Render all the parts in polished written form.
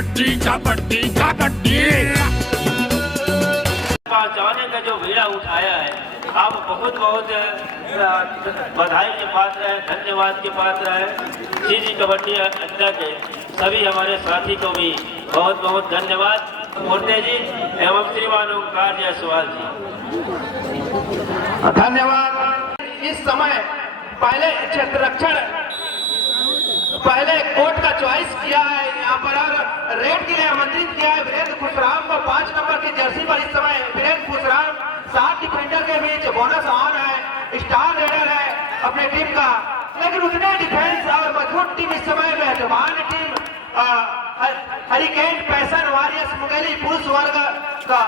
कबड्डी कबड्डी कबड्डी। जाने का जो बीड़ा उठाया है, आप बहुत बहुत बधाई के पात्र हैं, धन्यवाद के पात्र हैं। सीधी कबड्डी अड्डा के सभी हमारे साथी को भी बहुत बहुत धन्यवाद। मूर्ति जी एवं श्रीमान ओंकार जायसवाल जी धन्यवाद। इस समय पहले क्षेत्ररक्षण पहले कोर्ट का चॉइस किया है यहाँ पर और रेड के लिए आमंत्रित किया है वीरेंद्र खुशराम को 5 नंबर की जर्सी पर। इस समय वीरेंद्र खुशराम 7 डिफेंडर के बीच बोनस ऑन है, स्टार रेडर है अपने टीम का, लेकिन उतने डिफेंस और मजबूत टीम इस समय मेहरबान team hurricane passion warriors Mungeli पुरुष वर्ग का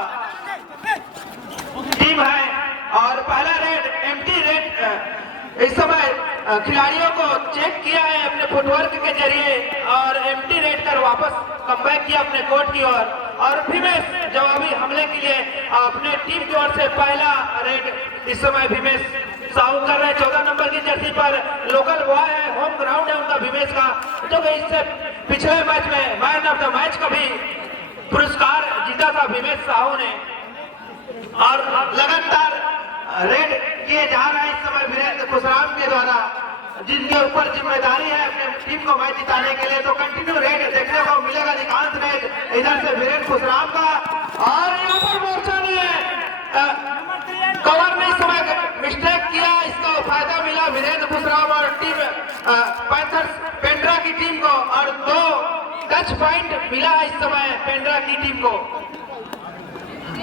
टीम है। और पहला रेड एम्प्टी रेड इस समय खिलाड़ियों को चेक किया है अपने फुटवर्क के जरिए और एम्प्टी रेड कर वापस कमबैक किया अपने कोर्ट की ओर। और भीमेश जवाबी हमले के लिए अपने टीम की ओर से पहला रेड इस समय भीमेश साहू कर रहे हैं 14 नंबर की जर्सी पर। लोकल बॉय है, होम ग्राउंड है उनका भीमेश का, जो कि इससे पिछले मैच में मैन ऑफ द मैच का भी पुरस्कार जीता था भीमेश साहू ने। और लगातार रेड किए जा रहे हैं इस समय वीरेंद्र खुशराम के द्वारा, जिनके ऊपर जिम्मेदारी है अपने टीम को मैच जिताने के लिए। तो कंटिन्यू रेड देखने को मिलेगा, अधिकांश रेड इधर से वीरेंद्र खुशराम का। और यहाँ पर मोर्चा ने कवर में इस समय मिस्टेक किया, इसका फायदा मिला वीरेंद्र खुशराम और टीम पैंथर्स पेंड्रा की टीम को। और 2 टच पॉइंट मिला है इस समय पेंड्रा की टीम को।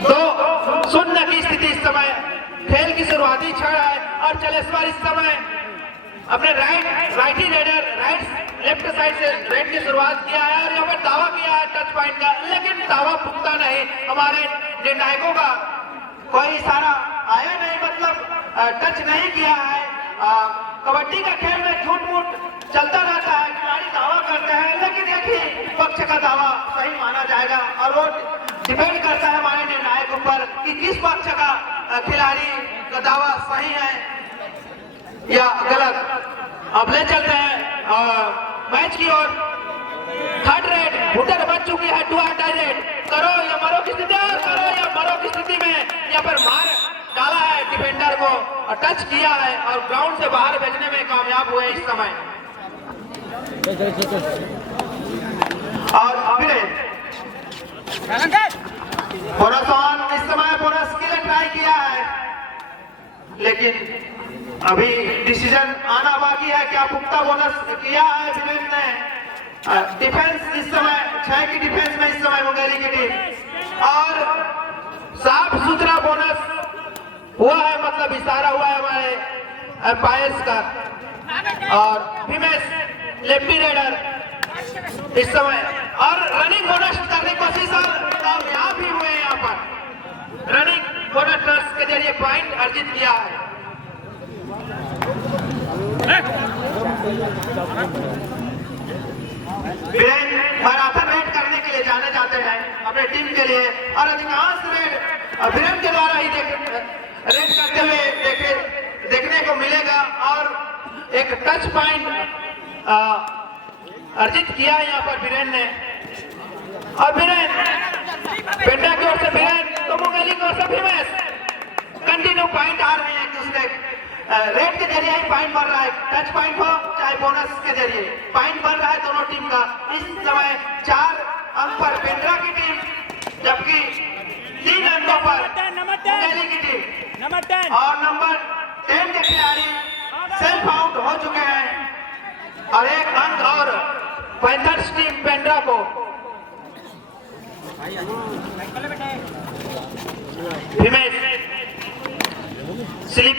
2-0 की स्थिति इस समय खेल की शुरुआती क्षण है। और चलेश्वर इस समय अपने राइटी रेडर लेफ्ट साइड से रेड की शुरुआत किया है और यहाँ पर दावा किया है टच पॉइंट का, लेकिन दावा पुख्ता नहीं। हमारे निर्णायकों का कोई इशारा आया नहीं, मतलब टच नहीं किया है। कबड्डी का खेल में झूठ मूठ चलता रहता है, खिलाड़ी दावा करते हैं, लेकिन एक ही पक्ष का दावा सही माना जाएगा और वो डिपेंड करता है हमारे निर्णायक ऊपर कि किस पक्ष का खिलाड़ी का दावा सही है या गलत। अब ले चलते हैं मैच की ओर। थर्ड रेड हुटर बच चुकी है, डू और डाई रेड, करो या मरो की स्थिति, करो या मरो की स्थिति में यहाँ पर मार डाला है डिफेंडर को और टच किया है और ग्राउंड से बाहर भेजने में कामयाब हुए इस समय। और बोनस ऑन इस समय बोनस के लिए ट्राई किया है, लेकिन अभी डिसीजन आना बाकी है। क्या पुख्ता बोनस किया है विवेक ने? डिफेंस इस समय 6 की डिफेंस में इस समय मुंगेली की टीम और साफ सुथरा बोनस हुआ है, मतलब इशारा हुआ है हमारे एम्पायर्स का। और भीमेश लेफ्टी रेडर इस समय और रनिंग बोनस करने की कोशिश और कामयाब भी हुए यहाँ पर। रनिंग बोनस के जरिए पॉइंट अर्जित किया है। मैराथन रेड करने के लिए जाने जाते हैं अपने टीम के लिए और अधिकांश रेड वीरेंद्र के द्वारा ही रेड करते हुए देखने को मिलेगा। और एक टच पॉइंट अर्जित किया है यहाँ पर वीरेंद्र ने। और वीरेंद्र पेंडा की ओर से वीरेंद्र तो मुंगेली की ओर से भीमेश कंटिन्यू पॉइंट आ रहे हैं एक दूसरे रेड के जरिए ही पॉइंट बन रहा है, टच पॉइंट हो चाहे बोनस के जरिए पॉइंट बन रहा है दोनों टीम का। इस समय 4 अंक पर पेंड्रा की टीम, जबकि 3 अंकों पर मुंगेली की टीम। और नंबर 10 के खिलाड़ी सेल्फ आउट हो चुके हैं और 1 अंक और पैंथर्स टीम पेंड्रा को। भीमेश स्लिप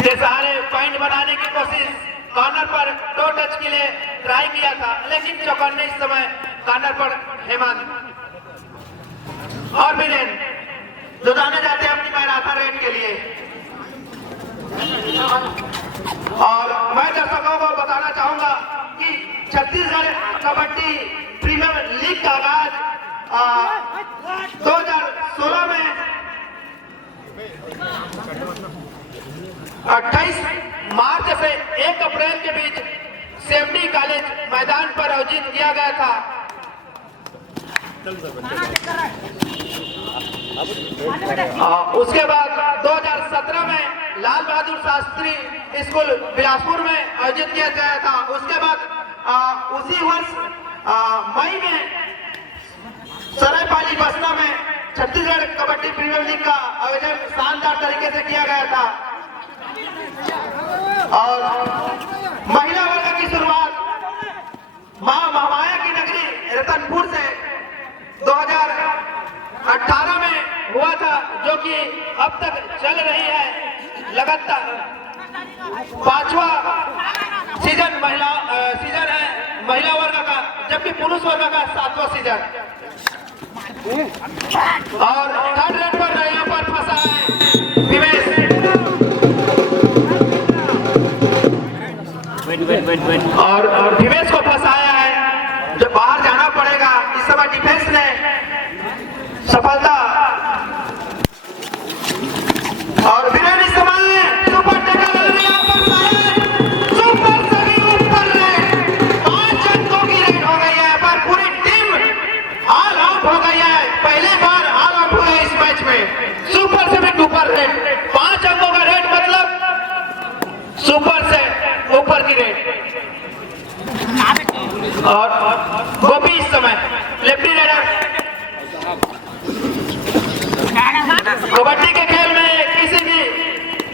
के सहारे पॉइंट बनाने की कोशिश, कॉर्नर पर 2 टच के लिए ट्राई किया था, लेकिन चौकन्ने इस समय कॉर्नर पर हेमंत और वीरेंद्र जो जाने जाते हैं अपनी मैराथन रेड के लिए। और मैं दर्शकों को बताना चाहूंगा कि छत्तीसगढ़ कबड्डी प्रीमियर लीग का आगाज 2016 में 28 मार्च से 1 अप्रैल के बीच सेमडी कॉलेज मैदान पर आयोजित किया गया था। उसके बाद 2017 में लाल बहादुर शास्त्री स्कूल बिलासपुर में आयोजित किया गया था। उसके बाद उसी वर्ष मई में सरायपाली बसना में छत्तीसगढ़ कबड्डी प्रीमियर लीग का आयोजन शानदार तरीके से किया गया था। और महिला वर्ग की शुरुआत मां महामाया की नगरी रतनपुर से 2018 में हुआ था, जो कि अब तक चल रही है लगातार 5वां सीजन सीजन है महिला वर्ग का, जबकि पुरुष वर्ग का 7वां सीजन। और थर्ड रेड पर यहाँ पर फंसा है दिवेश। और दिवेश को फंसाया है, जो बाहर जाना पड़ेगा। इस समय डिफेंस ने सफलता। और वीरेन इस समय सुपर टैकल यहाँ पर सुपर सभी ऊपर है। 5 अंकों की रेड हो गई है, पर पूरी टीम ऑल आउट हो गई है। पहली बार ऑल आउट हुए इस मैच में। सुपर से भी ऊपर रेड, 5 अंकों का रेड मतलब सुपर से ऊपर की रेड। और गोपी इस समय लेफ्टी रेडर। कबड्डी के खेल में किसी भी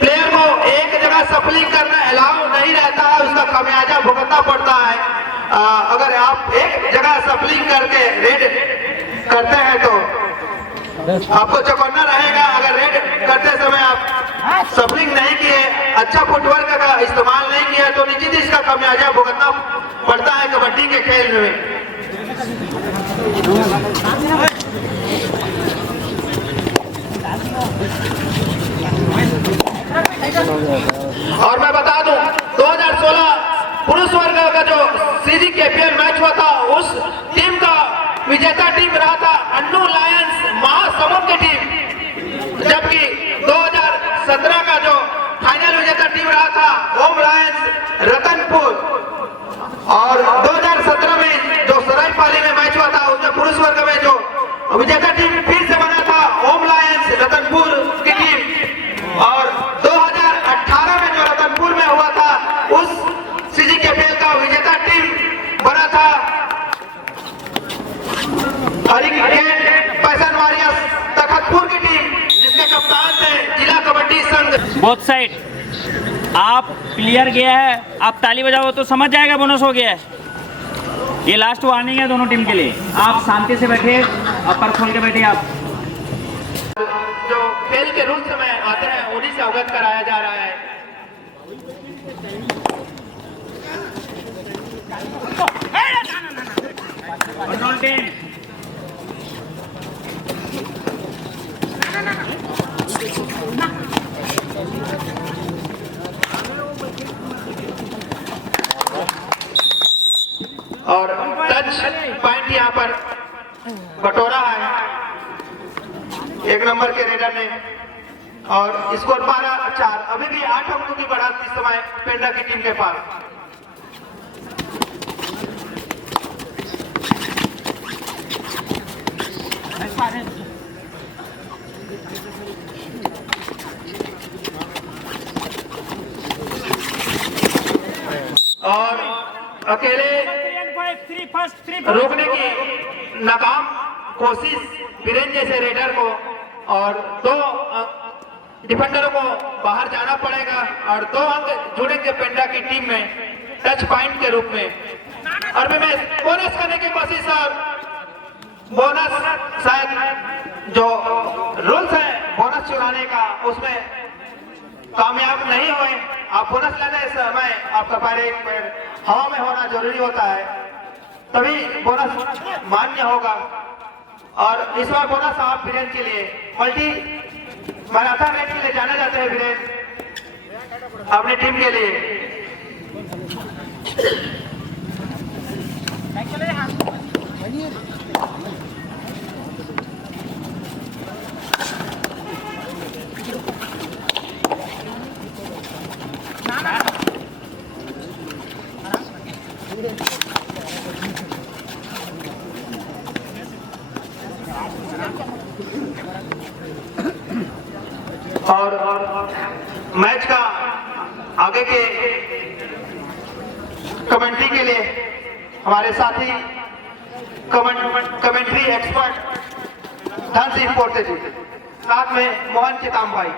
प्लेयर को एक जगह सफलिंग करना अलाउ नहीं रहता है, उसका खामियाजा भुगतना पड़ता है। अगर आप एक जगह सफलिंग करके रेड करते हैं तो आपको चौकन्ना रहेगा। अगर रेड करते समय आप सफलिंग नहीं किए, अच्छा फुटवर्क का इस्तेमाल नहीं किया, तो निश्चित इसका खामियाजा भुगतना पड़ता है कबड्डी के खेल में। और मैं बता दूं 2016 पुरुष वर्ग का जो सीजी केपीएल मैच हुआ था, उस टीम का विजेता टीम रहा था अन्नू लायंस महासमुंद की टीम, जबकि 2017 का जो फाइनल विजेता टीम रहा था होम लायंस रतनपुर। और 2017 में जो सरायपाली में मैच हुआ था, उसमें पुरुष वर्ग में जो विजेता टीम फिर से बना था होम लायंस रतनपुर की टीम। और 2018 में जो रतनपुर में हुआ था, उस सीजी केपीएल का विजेता टीम बना था पैसन वारियर्स तखतपुर की टीम, जिसके कप्तान थे जिला कबड्डी संघ। बोथ साइड आप क्लियर गया है, आप ताली बजाओ तो समझ जाएगा बोनस हो गया है। ये लास्ट वार्निंग है दोनों टीम के लिए। आप शांति से बैठिए, अपर खोल के बैठिए। आप जो खेल के रूल्स में आते हैं उन्हीं से अवगत कराया जा रहा है। कंट्रोल टीम और टच पॉइंट यहाँ पर बटोरा है 1 नंबर के रेडर ने। और स्कोर 12-4। अभी भी 8 अंकों की बढ़त इस समय पेंडा की टीम के पास। और अकेले रोकने की नाकाम कोशिश वीरेन जैसे रेडर को और 2 डिफेंडरों को बाहर जाना पड़ेगा और 2 अंक जुड़ेंगे पेंडा की टीम में टच पॉइंट के रूप में। और मैं बोनस करने की कोशिश और बोनस शायद जो रूल्स है बोनस चुराने का, उसमें कामयाब नहीं हुए। आप बोनस लेने समय आपका पैर एक पैर हवा में होना जरूरी होता है, तभी बोनस मान्य होगा। और इस बार बोनस आप वीरेन के लिए मल्टी मैराथन रेस के लिए जाने जाते हैं वीरेन अपनी टीम के लिए। मैच का आगे के कमेंट्री के लिए हमारे साथी कमेंट्री एक्सपर्ट धन सिंह पोर्ते जी, साथ में मोहन चिताम भाई।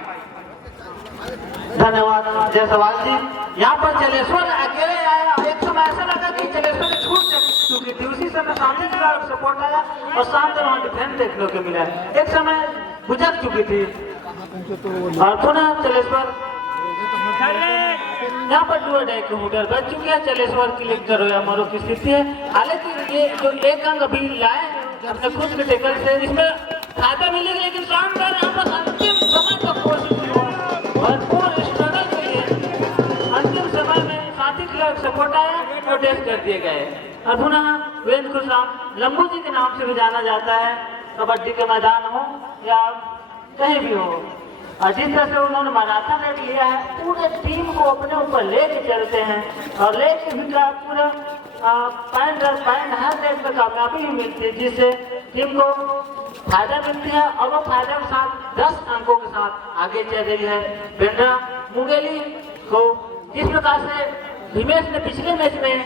धन्यवाद जयसवाल जी। यहाँ पर चलेश्वर अकेले आया, एक समय ऐसा लगा कि चलेश्वर ने छूट चुकी थी, उसी समय सामने की तरफ सपोर्ट आया और सामने वहाँ डिफेंस देखने को मिला। एक समय गुजर चुकी थी और पुनः चलेश्वर यहाँ पर डुअल डाई कंप्यूटर बच चुकी है। चलेश्वर की लिखकर रोया मरो की स्थिति है। हालांकि ये जो एक अंक अभी लाए अपने खुद के टेकल से, इसमें फायदा मिलेगा, लेकिन शानदार यहाँ पर अंतिम समय तक कोशिश की भरपूर स्ट्रगल के लिए अंतिम समय में साथी खिलाफ सपोर्ट आया और टेस्ट कर दिए गए। और पुनः वीरेंद्र खुशराम लंबू जी के नाम से भी जाना जाता है, कबड्डी के मैदान हो या कहीं भी हो। और जिस तरह से उन्होंने मैराथन रेड लिया है, पूरे टीम को अपने ऊपर लेके चलते हैं और लेके भी पूरा पॉइंट हर रेड में कामयाबी भी मिलती है, जिससे टीम को फायदा मिलती है और वो फायदा के साथ 10 अंकों के साथ आगे चल रही है। पेंड्रा मुंगेली को जिस प्रकार से हिमेश ने पिछले मैच में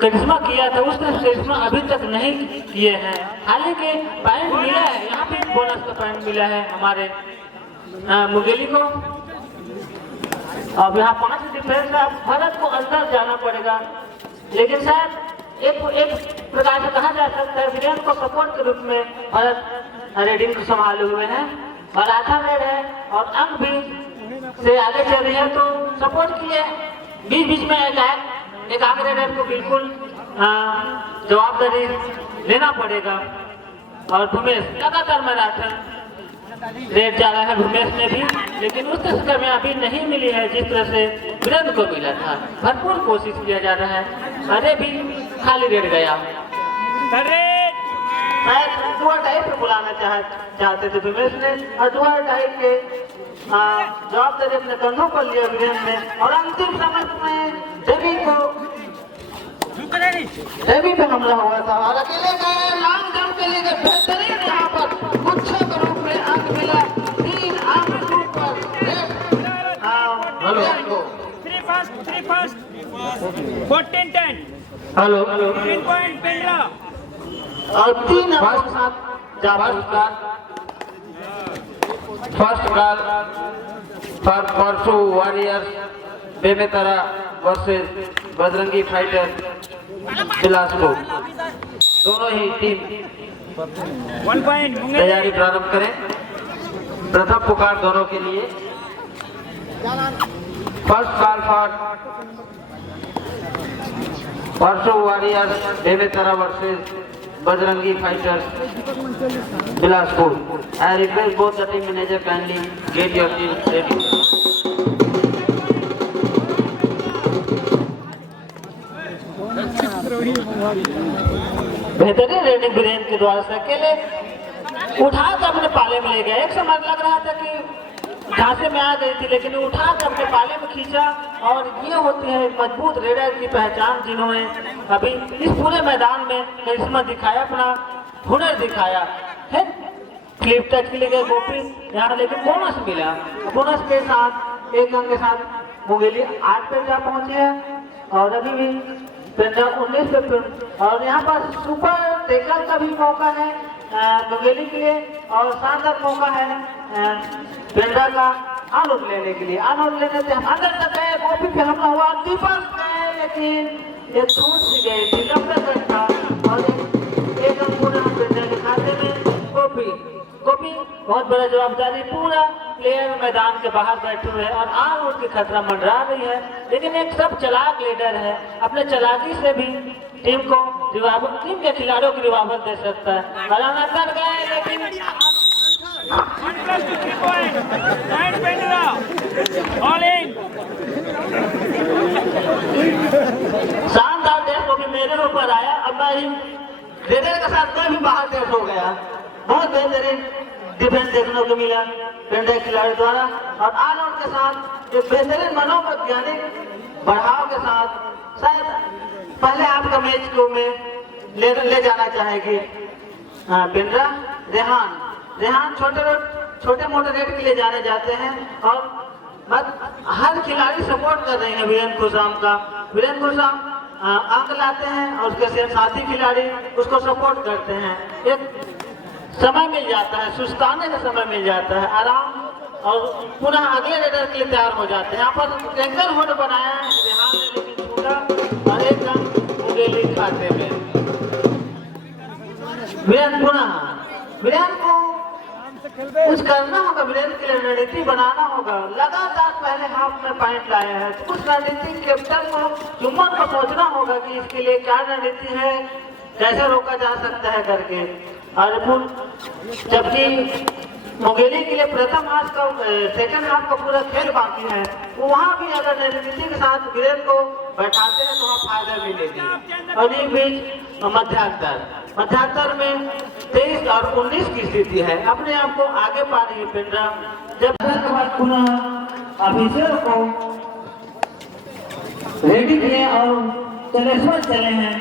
करिश्मा किया था, उस तरह करिश्मा अभी तक नहीं किए हैं। हालांकि पॉइंट मिला है, यहाँ पे बोनस का पॉइंट मिला है हमारे मुंगेली को। अब यहाँ 5 डिफेंस है, भारत को अंदर जाना पड़ेगा, लेकिन शायद एक प्रकार से कहा जा सकता है वीरेंद्र को सपोर्ट के रूप में भारत रेडिंग को संभाले हुए हैं और आधा रेड है और अंक भी से आगे चल रही है, तो सपोर्ट के लिए बीच में एक आगे रेडर को बिल्कुल जवाबदारी लेना पड़ेगा। और भूमेश लगातार मैराथन रेड जा रहा है भूमेश ने भी, लेकिन उस तरह से कामयाबी नहीं मिली है जिस तरह से वीरेंद्र को मिला था। भरपूर कोशिश किया जा रहा है, अरे भी खाली रेड गया। मैं डुअल डाई पे बुलाना चाहते थे भूमेश ने और डुअल डाई के जवाबदारी अपने कंधों पर लिया वीरेंद्र ने। और अंतिम समय में देवी पे हमला हुआ था और अकेले गए लॉन्ग जंप के लिए बेहतरीन यहाँ पर गुच्छे के रूप में अंक मिला 3 अंक पर 14-10 हेलो 3 पॉइंट पेंड्रा और 3 अंकों के साथ जाबाज first call for Parsu warriors Bemetara versus Bajrangi fighter Bilaspur. दोनों ही टीम 1 पॉइंट तैयारी प्रारंभ करें। प्रथम पुकार दोनों के लिए। First call for Parsu warriors Bemetara versus Bajrangi fighters Bilaspur. I request both the team manager kindly get your team ready. बेहतरीन रेडिंग वीरेंद्र के द्वारा से अकेले उठा कर अपने पाले में ले गया। एक समय लग रहा था कि झांसे में आ गई थी, लेकिन उठा कर अपने पाले में खींचा और ये होती है एक मजबूत रेडर की पहचान, जिन्होंने अभी इस पूरे मैदान में करिश्मा दिखाया, अपना हुनर दिखाया है। क्लिप टच के लिए गए गोपी यहाँ, लेकिन बोनस मिला। बोनस के साथ एक अंक के साथ मुंगेली 8 पे जा पहुंचे हैं और अभी भी पेंड्रा 19 पे। और यहाँ पर सुपर टेकल का भी मौका है मुंगेली के लिए और शानदार मौका है पेंड्रा का आनंद लेने के लिए। आनंद लेने से हम अंदर तक गए, गोपी पे हमला हुआ, दीपक गए, लेकिन एक छूट सी गई थी, लंबे तक था और एक अंक पूरा पेंड्रा के खाते में। गोपी बहुत बड़ा जवाबदारी, पूरा प्लेयर मैदान के बाहर बैठे हुए हैं और आग उठ के खतरा मंडरा रही है, लेकिन एक सब चालाक लीडर है, अपने चालाकी से भी टीम को टीम के खिलाड़ियों को रिवावल दे सकता है। हराना कर गए, लेकिन 1+2 3 point point Pendra all in. शानदार डेट को भी मेरे ऊपर आया, अब मैं रेडर के साथ मैं भी बाहर डेट हो गया। बहुत बेहतरीन डिफेंस देखने को मिला पेंड्रा खिलाड़ी द्वारा और आनंद के साथ एक बेहतरीन मनोवैज्ञानिक बढ़ाव के साथ। शायद पहले आपका मैच को मैं ले जाना चाहेगी पेंड्रा। रेहान छोटे मोटे रेट के लिए जाने जाते हैं और खिलाड़ी सपोर्ट कर रहे हैं वीरेंद्र खुशाम का। वीरेंद्र खुशाम अंक लाते हैं और उसके साथी खिलाड़ी उसको सपोर्ट करते हैं। एक समय मिल जाता है, सुस्ताने का समय मिल जाता है, आराम, और पुनः अगले रेडर के लिए तैयार हो जाते हैं। यहाँ पर एंगल होल्ड बनाया है बिहार ने, लेकिन छूटा और एकदम उंगली खाते में वीरेंद्र वीरेंद्र को कुछ करना होगा, वीरेंद्र के लिए रणनीति बनाना होगा। लगातार पहले हाफ में पॉइंट लाया है, तो कुछ रणनीति कैप्टन को, जुम्मन को सोचना होगा कि इसके लिए क्या रणनीति है, कैसे रोका जा सकता है करके। और जबकि मुंगेली के लिए प्रथम हाफ का सेकंड हाफ का पूरा खेल बाकी है, तो वहाँ भी अगर रणनीति के साथ वीरेंद्र को बैठाते हैं तो वहाँ फायदा मिलेगी। और ये बीच मध्यांतर में 23 और 19 की स्थिति है, अपने आप को आगे पा रही है पिंडरा। जब के बाद पुनः अभिषेक को रेडी किए और चलेश्वर चले हैं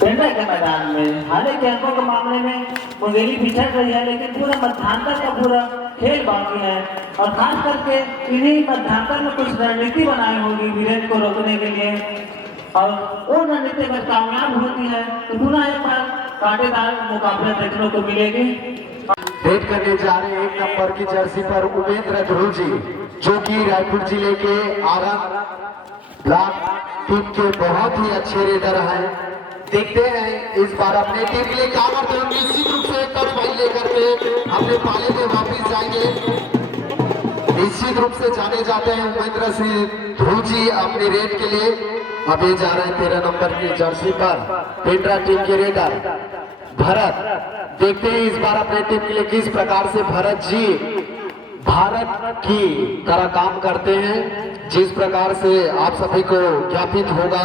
पिंडरा के मैदान में। हालांकि अंकों के मामले में मुंगेली पिछड़ रही है, लेकिन पूरा मध्यांतर का पूरा खेल बाकी है, और खास करके इन्हीं मध्यांतर में कुछ रणनीति बनाई होगी वीरेंद्र को रोकने के लिए, और वो रणनीति अगर कामयाब होती है तो पुनः एक बार कांटेदार मुकाबला देखने को मिलेगी। भेंट करने जा रहे हैं 1 नंबर की जर्सी पर उमेंद्र ध्रुव जी, जो कि रायपुर जिले के आरंग ब्लॉक टीम के बहुत ही अच्छे रेडर हैं। देखते हैं इस बार अपने टीम के लिए क्या करते हैं। निश्चित रूप से टच पॉइंट लेकर के अपने पाले में वापस जाएंगे। निश्चित रूप से जाने जाते हैं उमेंद्र सिंह ध्रुव जी अपने रेड के लिए। अभी जा रहे हैं 13 नंबर की जर्सी पर पिंडरा टीम के रेडर भरत। देखते हैं इस बार अपने टीम के लिए किस प्रकार से भरत जी भारत की तरह काम करते हैं। जिस प्रकार से आप सभी को ज्ञापित होगा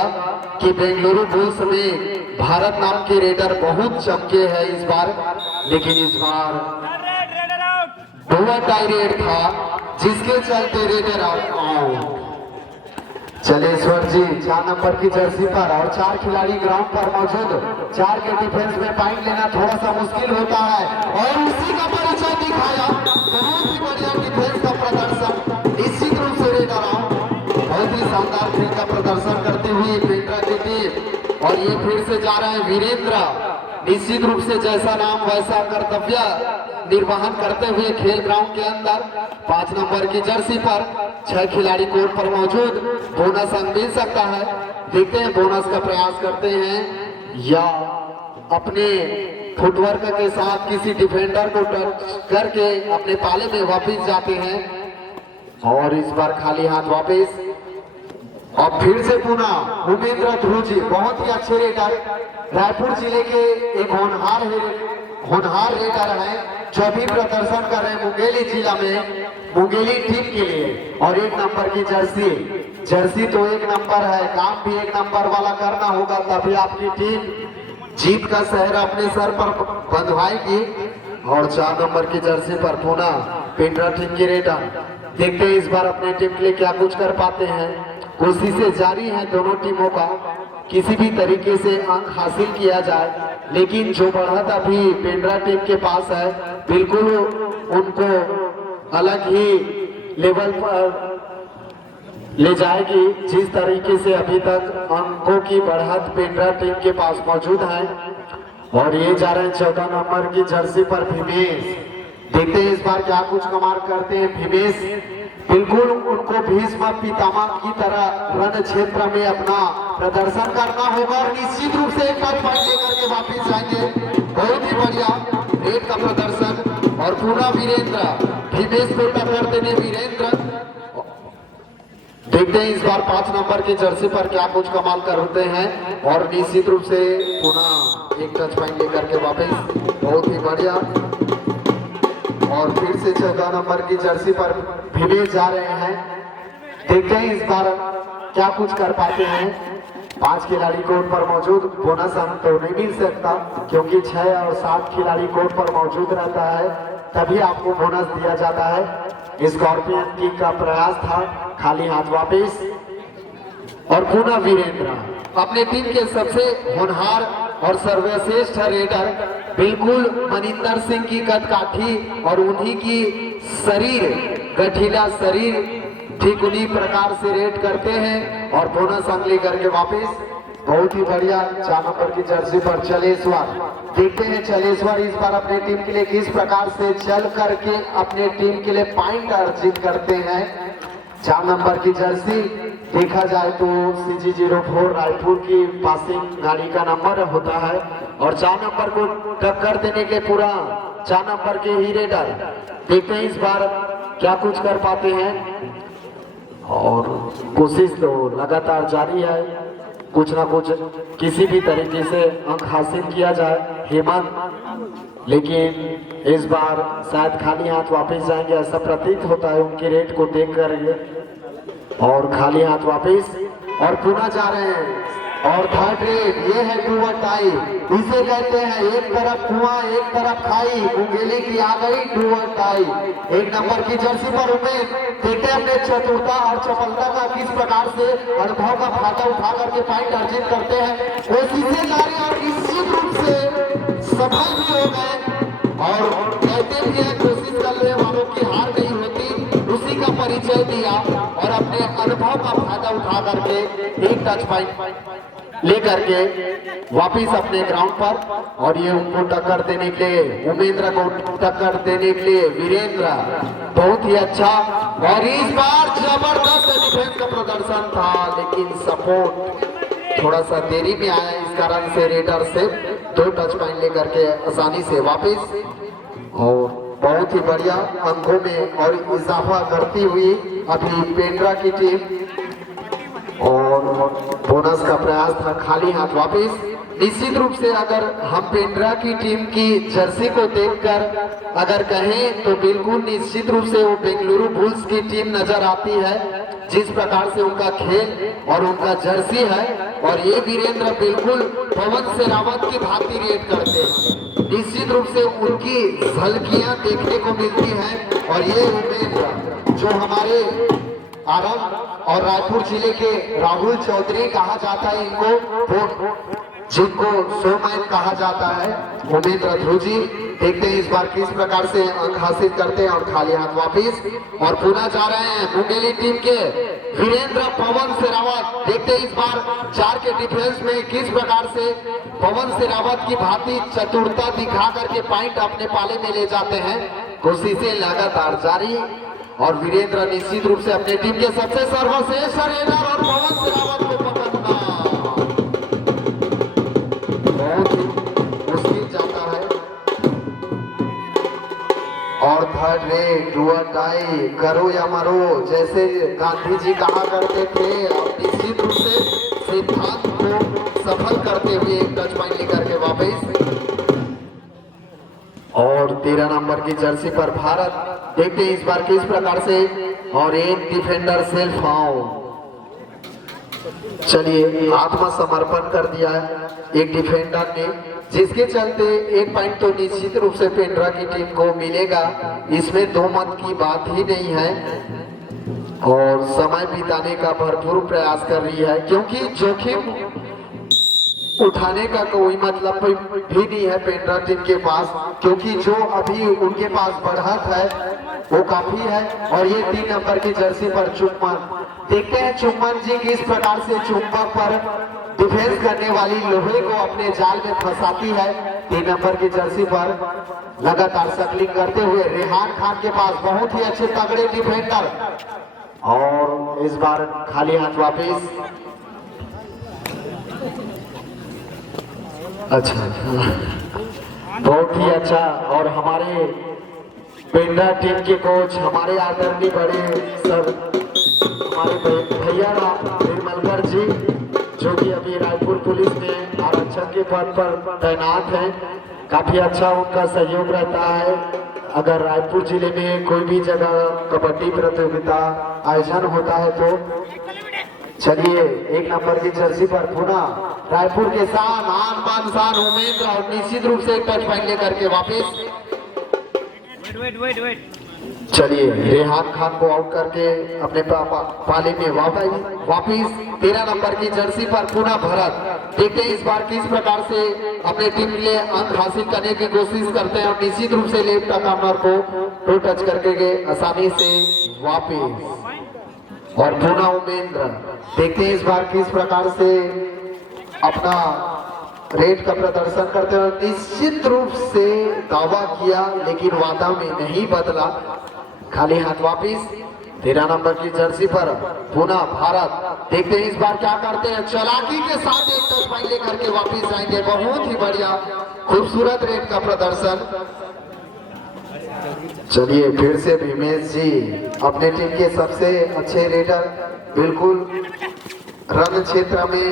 कि बेंगलुरु बुल्स में भारत नाम के रेडर बहुत चमके हैं इस बार, लेकिन इस बार डुअर टाई रेड था जिसके चलते रेडर आउट। चलेश्वर जी 4 नंबर की जर्सी पर और 4 खिलाड़ी ग्राउंड पर मौजूद। 4 के डिफेंस में पॉइंट लेना थोड़ा सा मुश्किल होता है, और उसी का परिचय दिखाया। बहुत ही बढ़िया डिफेंस का प्रदर्शन, निश्चित रूप से रेडर आउट। बहुत ही शानदार खेल का प्रदर्शन करते हुए पिंडरा की टीम, और ये फिर से जा रहे हैं वीरेंद्र। निश्चित रूप से जैसा नाम वैसा कर्तव्य निर्वहन करते हुए खेल ग्राउंड के अंदर। 5 नंबर की जर्सी पर 6 खिलाड़ी कोर्ट पर मौजूद। बोनस अंक मिल सकता है, देखते हैं बोनस का प्रयास करते हैं या अपने फुटवर्क के साथ किसी डिफेंडर को टच करके अपने पाले में वापस जाते हैं। और इस बार खाली हाथ वापस, और फिर से पुनः उमेंद्र ध्रुव जी बहुत ही अच्छे रेडर, रायपुर जिले के एक होनहार रेडर हैं, जो भी प्रदर्शन कर रहे हैं मुंगेली जिला में मुंगेली टीम के लिए। और 1 नंबर की जर्सी तो 1 नंबर है, काम भी 1 नंबर वाला करना होगा, तभी आपकी टीम जीत का शहर अपने सर पर बंधवाएगी। और 4 नंबर की जर्सी पर पुनः पिंडरा टीम की रेडर। देखते हैं इस बार अपने टीम के लिए क्या कुछ कर पाते हैं। कोशिशें जारी हैं दोनों टीमों का, किसी भी तरीके से अंक हासिल किया जाए, लेकिन जो बढ़त अभी पिंडरा टीम के पास है बिल्कुल उनको अलग ही लेवल पर ले जाएगी। जिस तरीके से अभी तक अंकों की बढ़त पिंडरा टीम के पास मौजूद है। और ये जा रहे हैं 14 नंबर की जर्सी पर भीमेश। देखते हैं इस बार क्या कुछ कमाल करते हैं भीमेश। बिल्कुल उनको भीष्म पितामह की तरह रण क्षेत्र में अपना प्रदर्शन करना होगा, और निश्चित रूप से एक टच पॉइंट लेकर के वापस जाएंगे। बहुत ही बढ़िया रेड का प्रदर्शन, और पूरा वीरेंद्र भीमेश को टक्कर देने वीरेंद्र। देखते हैं इस बार 5 नंबर की जर्सी पर क्या कुछ कमाल करते हैं, और निश्चित रूप से पुनः एक टच पॉइंट लेकर के वापस। बहुत ही बढ़िया, और फिर से 14 नंबर की जर्सी पर भीमेश जा रहे हैं। देखते हैं इस बार क्या कुछ कर पाते हैं। 5 खिलाड़ी कोर्ट पर मौजूद, बोनस अंक तो नहीं मिल सकता क्योंकि 6 और 7 खिलाड़ी कोर्ट पर मौजूद रहता है, तभी आपको बोनस दिया जाता है। स्कॉर्पियन किक का प्रयास था, खाली हाथ वापस। और पुनः वीरेंद्र अपने टीम के सबसे होनहार और सर्वश्रेष्ठ रेडर, बिल्कुल मनिंदर सिंह की कदकाठी और उन्हीं की शरीर गठीला शरीर ठीक उन्हीं प्रकार से रेड करते हैं और बोनस अंक लेकर के वापस। बहुत ही बढ़िया 4 नंबर की जर्सी पर चलेश्वर। देखते हैं चलेश्वर इस बार अपने टीम के लिए किस प्रकार से चल करके अपने टीम के लिए पॉइंट अर्जित करते हैं। 4 नंबर की जर्सी देखा जाए तो CG04 रायपुर की पासिंग गाड़ी का नंबर होता है और 4 नंबर को टक्कर देने के पूरा 4 नंबर के ही रेडर। देखते हैं इस बार क्या कुछ कर पाते हैं और कोशिश तो लगातार जारी है, कुछ ना कुछ किसी भी तरीके से अंक हासिल किया जाए हेमंत, लेकिन इस बार शायद खाली हाथ वापस जाएंगे ऐसा प्रतीत होता है उनके रेट को देख कर। और खाली हाथ वापस और पुनः जा रहे हैं और थर्ड रेट ये है डुअर टाई। इसे कहते हैं एक तरफ कुआं एक तरफ खाई, मुंगेली की आ गई डुअर टाई। 1 नंबर की जर्सी पर उमेद देखते हैं अपने चतुरता और चपलता का किस प्रकार से अनुभव का फायदा उठा करके पॉइंट अर्जित करते हैं। कोशिशें जारी और निश्चित रूप से सफल भी हो गए और कहते भी है कोशिश करने वालों की हार नहीं होती, उसी का परिचय दिया और अपने अनुभव का फायदा उठा करके एक टच पॉइंट लेकर के वापिस अपने ग्राउंड पर। और ये उनको टक्कर देने के लिए उमेंद्र को टक्कर देने के लिए वीरेंद्र बहुत ही अच्छा और इस बार जबरदस्त डिफेंस का प्रदर्शन था, लेकिन सपोर्ट थोड़ा सा देरी में आया, इस कारण से रेडर से 2 टच पॉइंट लेकर के आसानी से वापिस। और बहुत ही बढ़िया अंकों में और इजाफा करती हुई अभी पेंड्रा की टीम और बोनस का प्रयास था खाली हाथ वापस। निश्चित रूप से अगर हम पेंड्रा की टीम की जर्सी को देखकर अगर कहें तो बिल्कुल निश्चित रूप से वो बेंगलुरु बुल्स की टीम नजर आती है, जिस प्रकार से उनका खेल और उनका जर्सी है। और ये वीरेंद्र बिल्कुल पवन शेरावत की भांति रेड करते हैं, निश्चित रूप से उनकी झलकियां देखने को मिलती हैं। और ये उमेंद्र जो हमारे आरंग और रायपुर जिले के राहुल चौधरी कहा जाता है, इनको जिनको सोमैन कहा जाता है, उमेंद्र ध्रुव जी। देखते हैं इस बार किस प्रकार से अंक हासिल करते हैं और खाली हाथ वापिस। और पुनः जा रहे हैं मुंगेली टीम के वीरेंद्र पवन शेरावत। देखते हैं इस बार 4 के डिफेंस में किस प्रकार से पवन शेरावत की भांति चतुरता दिखा करके पॉइंट अपने पाले में ले जाते हैं। कोशिशें लगातार जारी और वीरेंद्र निश्चित रूप से अपने टीम के सबसे सर्वश्रेष्ठ रेडर और पवन शेरावत को पकड़ना बहुत ही मुश्किल जाता है। और थर्ड रेट डुअर टाई, करो या मरो, जैसे गांधी जी कहा करते थे। और निश्चित रूप से सिद्धांत को सफल करते हुए एक टच पॉइंट लेकर के वापस। और 13 नंबर की जर्सी पर भारत। देखते हैं इस बार किस प्रकार से और एक डिफेंडर सेल्फ आउट। चलिए आत्मसमर्पण कर दिया है एक डिफेंडर ने, जिसके चलते 1 पॉइंट तो निश्चित रूप से पेंड्रा की टीम को मिलेगा, इसमें 2 मत की बात ही नहीं है। और समय बिताने का भरपूर प्रयास कर रही है, क्योंकि जोखिम उठाने का कोई मतलब भी नहीं है पेंड्रा टीम के पास, क्योंकि जो अभी उनके पास बढ़त है वो काफी है। और ये 3 नंबर की जर्सी पर चुम्बन। देखते हैं चुम्बन जी किस प्रकार से चुंबक पर डिफेंस करने वाली लोहे को अपने जाल में फंसाती है। 3 नंबर की जर्सी पर लगातार सकलिंग करते हुए रेहान खान के पास बहुत ही अच्छे तगड़े डिफेंडर। और इस बार खाली हाथ वापिस। अच्छा बहुत ही अच्छा। और हमारे पेंड्रा टीम के कोच हमारे आदरणीय बड़े सर हमारे भैया निर्मलकर जी, जो कि अभी रायपुर पुलिस में आरक्षक के पद पर तैनात हैं। काफी अच्छा उनका सहयोग रहता है। अगर रायपुर जिले में कोई भी जगह कबड्डी प्रतियोगिता आयोजन होता है तो चलिए 1 नंबर की जर्सी पर पुनः रायपुर के शान आन बान शान उमेंद्र और निश्चित रूप से एक टच पॉइंट लेकर के वापिस। चलिए रेहान खान को आउट करके अपने पाले में वापिस। 13 नंबर की जर्सी पर पुनः भरत। देखते हैं इस बार किस प्रकार से अपने टीम के लिए अंक हासिल करने की कोशिश करते हैं। और निश्चित रूप से लेफ्ट कॉर्नर को 2 टच करके आसानी से वापिस। और पूना उमेंद्र। देखते हैं इस बार किस प्रकार से अपना रेड का प्रदर्शन करते हुए। निश्चित रूप से दावा किया लेकिन वादा में नहीं बदला, खाली हाथ वापिस। 13 नंबर की जर्सी पर पूना भारत। देखते हैं इस बार क्या करते हैं, चालाकी के साथ एक टच पॉइंट लेकर के वापिस आएंगे। बहुत ही बढ़िया खूबसूरत रेड का प्रदर्शन। चलिए फिर से भीमेश जी अपने टीम के सबसे अच्छे रेडर, बिल्कुल रण क्षेत्र में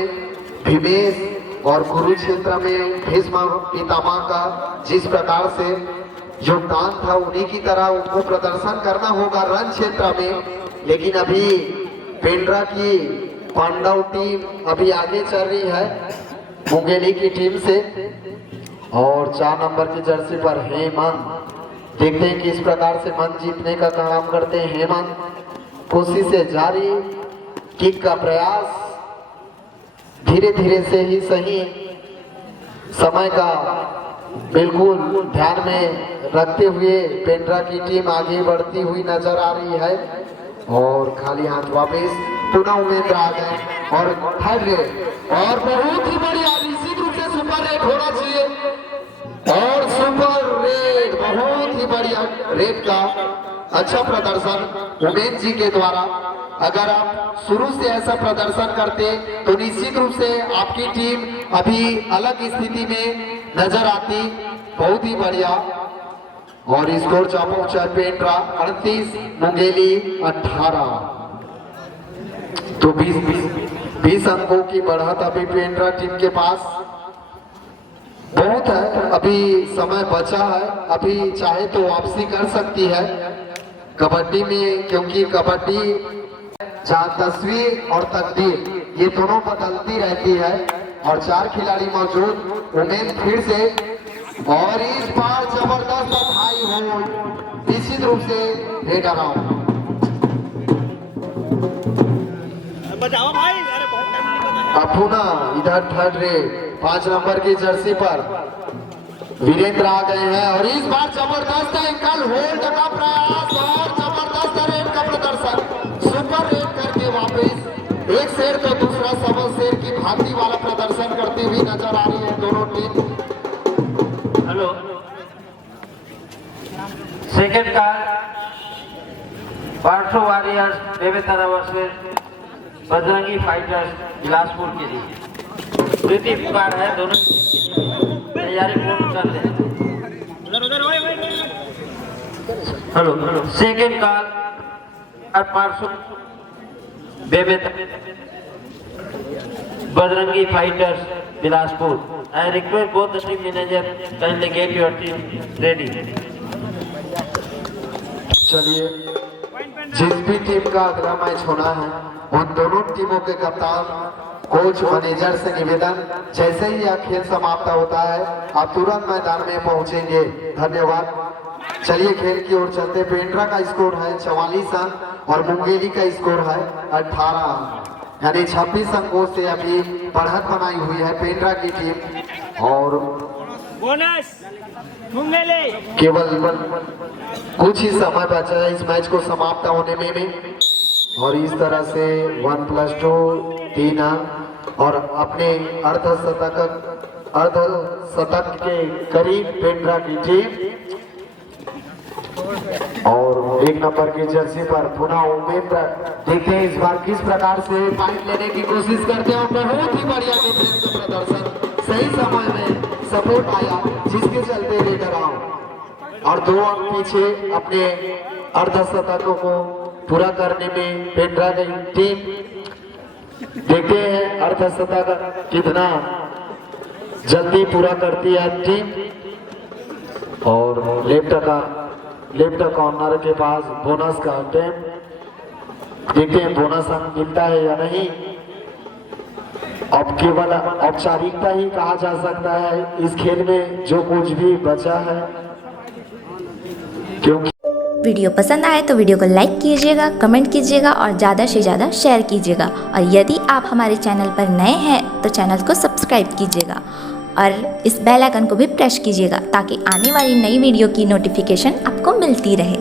भीमेश और कुरुक्षेत्र में भीष्म पितामह का जिस प्रकार से योगदान था, उन्हीं की तरह उनको प्रदर्शन करना होगा रण क्षेत्र में। लेकिन अभी पेंड्रा की पांडव टीम अभी आगे चल रही है मुंगेली की टीम से। और 4 नंबर की जर्सी पर हेमंत। देखते हैं किस प्रकार से मन जीतने का काम करते हैं हेमंत। कोशिशें जारी, किक का प्रयास, धीरे धीरे से ही सही, समय का बिल्कुल ध्यान में रखते हुए पेंड्रा की टीम आगे बढ़ती हुई नजर आ रही है। और खाली हाथ वापस पुनः उमेंद्र आ गए और थर्ड रेड। और बहुत ही बढ़िया, निश्चित रूप से सुपर रेड होना चाहिए। और सुपर रेड, बहुत ही बढ़िया रेड का अच्छा प्रदर्शन उमेश जी के द्वारा। अगर आप शुरू से ऐसा प्रदर्शन करते तो निश्चित रूप से आपकी टीम अभी अलग स्थिति में नजर आती। बहुत ही बढ़िया। और स्कोर पहुंचा पेंड्रा 38, मुंगेली 18। तो 20 अंकों की बढ़त अभी पेंड्रा टीम के पास बहुत है। अभी समय बचा है, अभी चाहे तो वापसी कर सकती है कबड्डी में, क्योंकि कबड्डी जहाँ तस्वीर और तकदीर ये दोनों बदलती रहती है। और 4 खिलाड़ी मौजूद, उमेश फिर से। और इस बार जबरदस्त हाई होल्ड, निश्चित रूप से रेड अराउंड। अपुना इधर थर्ड रेड 5 नंबर की जर्सी पर वीरेंद्र आ गए हैं। और इस बार जबरदस्त एंकल होल्ड का प्रयास और जबरदस्त रेड का प्रदर्शन, सुपर रेड करके वापस। एक शेर तो दूसरा सबा शेर की भांति वाला प्रदर्शन करती हुई नजर आ रही है दोनों team. Hello, second car 500 warriors Bemetara versus Bajrangi fighters Bilaspur के लिए तृतीय कार है। दोनों तैयारी पूर्ण कर ले। Hello, second car 500 Bajrangi fighters Bilaspur. I request both the team manager kindly get your team ready. चलिए, जिस भी टीम का अगला मैच होना है उन दोनों टीमों के कप्तान, कोच, मैनेजर से निवेदन, जैसे ही यह खेल समाप्त होता है आप तुरंत मैदान में पहुंचेंगे। धन्यवाद। चलिए खेल की ओर चलते। पेंड्रा का स्कोर है 44 अंक और मुंगेली का स्कोर है 18 अंक, यानी 26 अंकों से अभी बढ़त बनाई हुई है पेंड्रा की टीम। और बोनस मुंगेली केवल कुछ ही समय बचा है इस मैच को समाप्त होने में। और इस तरह से 1+2 3 अंक और अपने अर्धशतक के करीब पेंड्रा की टीम। और 1 नंबर की जर्सी पर पुनः उमेंद्र। देखते हैं इस बार किस प्रकार से पॉइंट लेने की कोशिश करते हैं। बहुत ही बढ़िया डिफेंस का प्रदर्शन, सही समय में सपोर्ट आया जिसके चलते रेड अराउंड। और 2 अंक पीछे अपने अर्धशतकों को पूरा करने में पेंड्रा की टीम। देखते हैं अर्धशतक कितना जल्दी पूरा करती है टीम। और लेफ्ट कॉर्नर के पास बोनस का अटेम्प्ट। देखते हैं बोनस अंक मिलता है या नहीं। अब केवल औपचारिकता ही कहा जा सकता है इस खेल में जो कुछ भी बचा है, क्योंकि वीडियो पसंद आए तो वीडियो को लाइक कीजिएगा, कमेंट कीजिएगा और ज़्यादा से ज़्यादा शेयर कीजिएगा। और यदि आप हमारे चैनल पर नए हैं तो चैनल को सब्सक्राइब कीजिएगा और इस बेल आइकन को भी प्रेस कीजिएगा ताकि आने वाली नई वीडियो की नोटिफिकेशन आपको मिलती रहे।